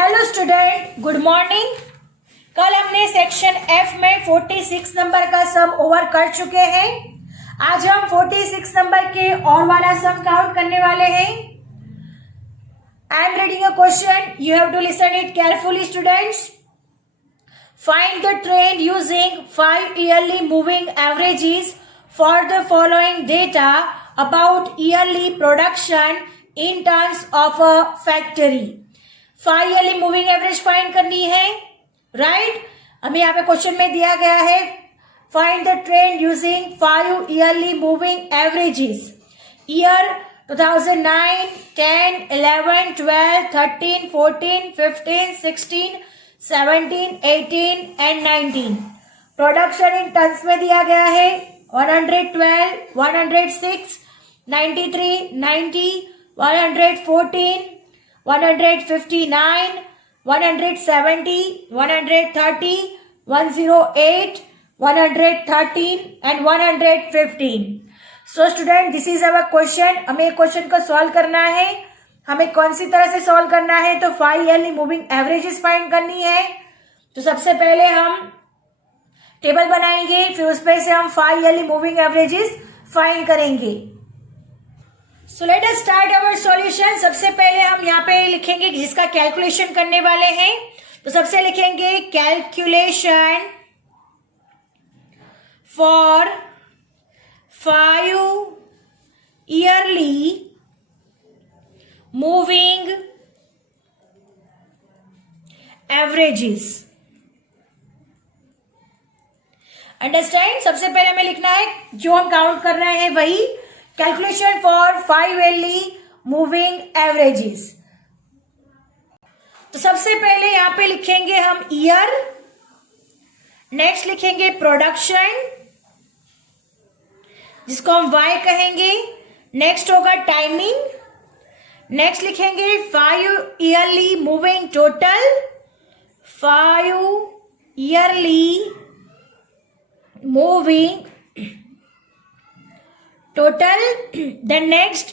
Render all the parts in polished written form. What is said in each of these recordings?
Hello student, good morning. कल हमने section F में 46 नंबर का सम ओवर कर चुके हैं। आज हम 46 नंबर के और वाला सम काउंट करने वाले हैं। I am reading a question, you have to listen it carefully students. Find the trend using 5 yearly moving averages for the following data about yearly production in terms of a factory. 5 yearly moving average find करनी है, right. हमें यहाँ पे question में दिया गया है find the trend using 5 yearly moving averages. Year 2009, 10, 11, 12, 13, 14, 15, 16, 17, 18 and 19। Production in turns में दिया गया है 112, 106, 93, 90, 114, 159, 170, 130, 108, 113 and 115. So student, this is our question. हमें क्वेश्चन को सॉल्व करना है। हमें कौन सी तरह से सॉल्व करना है? तो 5 ईयरली मूविंग एवरेजेस फाइंड करनी है। तो सबसे पहले हम टेबल बनाएंगे, फिर उस पे से हम 5 ईयरली मूविंग एवरेजेस फाइंड करेंगे। So let us start our solution. सबसे पहले हम यहाँ पे लिखेंगे जिसका कैलकुलेशन करने वाले हैं। तो सबसे लिखेंगे calculation for 5 yearly moving averages. Understand? सबसे पहले हमें लिखना है जो हम काउंट कर रहे हैं वही calculation for 5 yearly moving averages. तो सबसे पहले यहां पे लिखेंगे हम ईयर, नेक्स्ट लिखेंगे प्रोडक्शन जिसको हम वाई कहेंगे, नेक्स्ट होगा टाइमिंग, नेक्स्ट लिखेंगे 5 yearly moving total, 5 yearly moving total, then next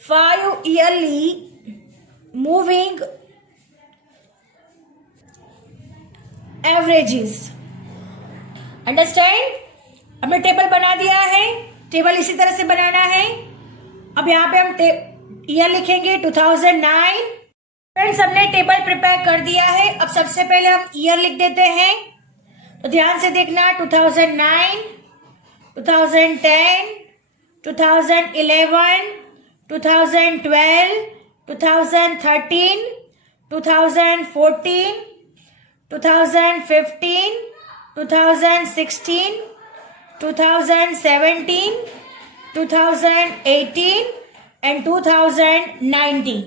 5 yearly moving averages. Understand? हमने टेबल बना दिया है, टेबल इसी तरह से बनाना है। अब यहाँ पे हम ईयर लिखेंगे 2009। फ्रेंड्स, हमने टेबल प्रिपेयर कर दिया है। अब सबसे पहले हम ईयर लिख देते हैं। तो ध्यान से देखना, 2009, 2010, 2011, 2012, 2013, 2014, 2015, 2016, 2017, 2018 एंड 2019।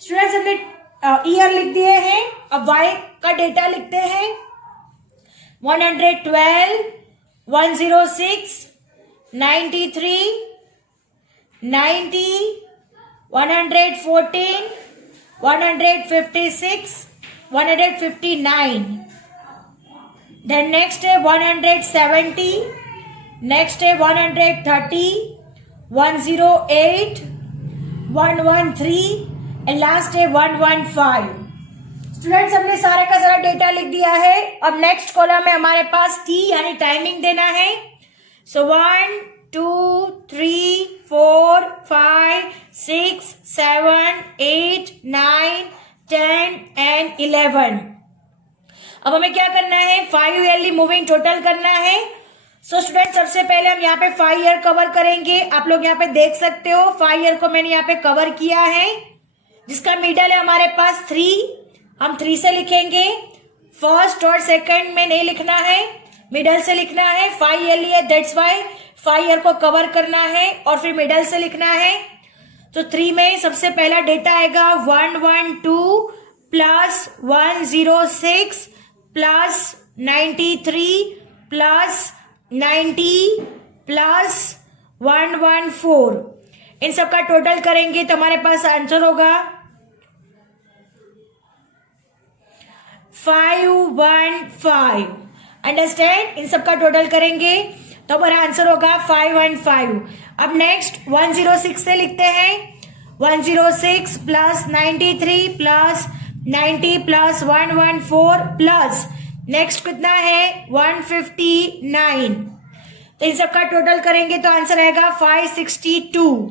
स्टूडेंट्स, हमने ईयर लिख दिए हैं। अब वाई का डेटा लिखते हैं 112, 106, 93, 90, 114, 156, 159. Then next है 170, next है 130, 108, 113 and last है 115. स्टूडेंट्स, हमने सारा का सारा डेटा लिख दिया है। अब नेक्स्ट कॉलम में हमारे पास टी यानी टाइमिंग देना है। सो 1, 2, 3, 4, 5, 6, 7, 8, 9, 10 एंड 11। अब हमें क्या करना है? 5 ईयरली मूविंग टोटल करना है। सो स्टूडेंट, सबसे पहले हम यहाँ पे 5 ईयर कवर करेंगे। आप लोग यहाँ पे देख सकते हो 5 ईयर को मैंने यहाँ पे कवर किया है, जिसका मिडल है हमारे पास 3। हम 3 से लिखेंगे। फर्स्ट और सेकंड में नहीं लिखना है, मिडल से लिखना है। 5 ईयरली है, दैट्स वाई 5 ईयर को कवर करना है और फिर मिडल से लिखना है। तो 3 में सबसे पहला डेटा आएगा 112 प्लस 106 प्लस 93 प्लस 90 प्लस 114। इन सबका टोटल करेंगे तो हमारे पास आंसर होगा 515। अंडरस्टैंड? इन सबका टोटल करेंगे तो हमारा आंसर होगा 515। अब नेक्स्ट 106 से लिखते हैं 106 plus 93 plus 90 plus 114 plus next कितना है 159। तो इन सबका टोटल करेंगे तो आंसर आएगा 562।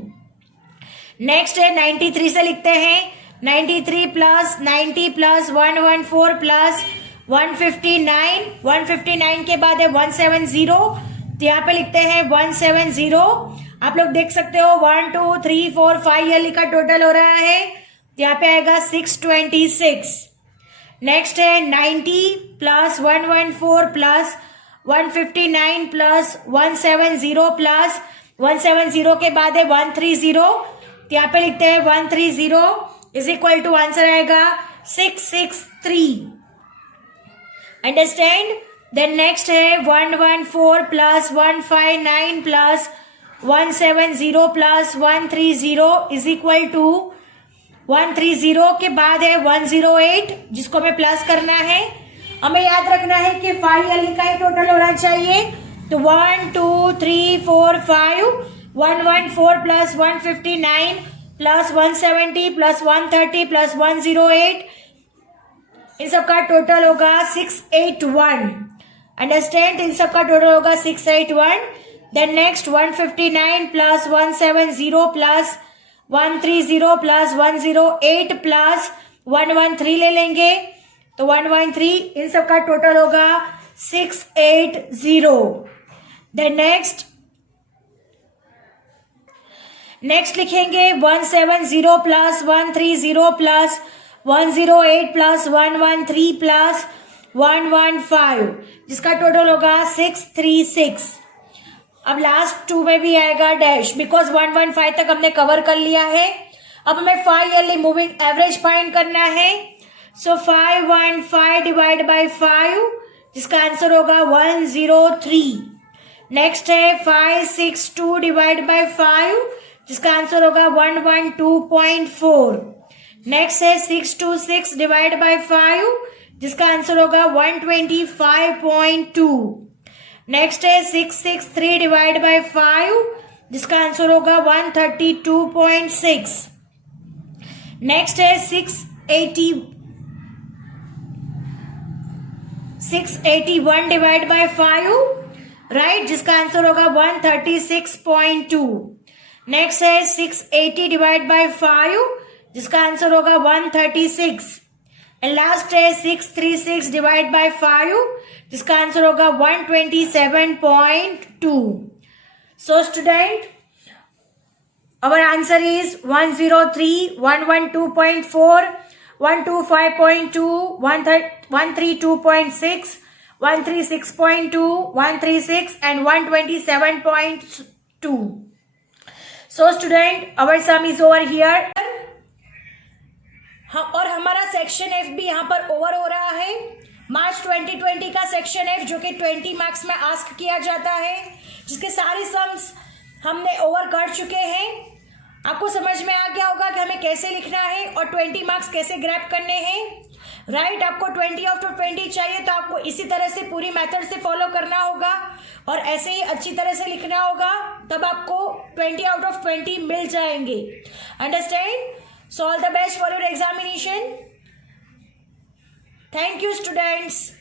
नेक्स्ट है 93 से लिखते हैं 93 प्लस 90 प्लस 114 प्लस 159। 159 के बाद है 170, तो यहाँ पे लिखते हैं 170। आप लोग देख सकते हो 1 2 3 4 5 ये लिखा टोटल हो रहा है, तो यहाँ पे आएगा 626। नेक्स्ट है 90 प्लस 114 प्लस 159 प्लस 170 प्लस 170 के बाद है 130, तो यहाँ पे लिखते हैं 130 इज इक्वल टू आंसर आएगा 663। अंडरस्टैंड। देन नेक्स्ट है 114 plus 159 plus 170 plus 130 is equal to 130 के बाद है 108 जिसको हमें प्लस करना है। हमें याद रखना है कि 5 एल का ही टोटल होना चाहिए, तो 1 2 3 4 5 114 प्लस 159 प्लस 170 प्लस 130 प्लस 108 इन सबका टोटल होगा 681। अंडरस्टैंड। इन सबका टोटल होगा 681। Then next 159 plus 170 plus 130 plus 108 plus 113 ले लेंगे, तो 113 इन सबका टोटल होगा 680। देन नेक्स्ट लिखेंगे 170 प्लस 130 प्लस 108 प्लस 113 प्लस 115 जिसका टोटल होगा 636। अब लास्ट 2 में भी आएगा डैश, बिकॉज 115 तक हमने कवर कर लिया है। अब हमें 5 ईयरली मूविंग एवरेज फाइंड करना है। सो 515 डिवाइड बाय 5 जिसका आंसर होगा 103। नेक्स्ट है 562 डिवाइड बाय 5 जिसका आंसर होगा 112.4। नेक्स्ट है 626 डिवाइड बाय 5 जिसका आंसर होगा 125.2। नेक्स्ट है 663 डिवाइड बाय 5 जिसका आंसर होगा 132.6। नेक्स्ट है 681 डिवाइड बाय 5 राइट जिसका आंसर होगा 136.2। नेक्स्ट है 680 डिवाइड बाय 5 जिसका आंसर होगा 136। एंड लास्ट है 636 डिवाइड बाय 5 जिसका आंसर होगा 127.2। So student our answer is 103, 112.4, 125.2, 132.6, 136.2, 136 and 127.2. So student, our sum is over here. और हमारा सेक्शन एफ भी यहाँ पर ओवर हो रहा है। मार्च 2020 का सेक्शन एफ जो कि 20 मार्क्स में आस्क किया जाता है, जिसके सारे सम्स हमने ओवर कर चुके हैं। आपको समझ में आ गया होगा कि हमें कैसे लिखना है और 20 मार्क्स कैसे ग्रैब करने हैं। राइट, आपको 20 आउट ऑफ 20 चाहिए तो आपको इसी तरह से पूरी मेथड से फॉलो करना होगा और ऐसे ही अच्छी तरह से लिखना होगा, तब आपको 20 आउट ऑफ 20 मिल जाएंगे। Understand? So all the best for your examination. Thank you students.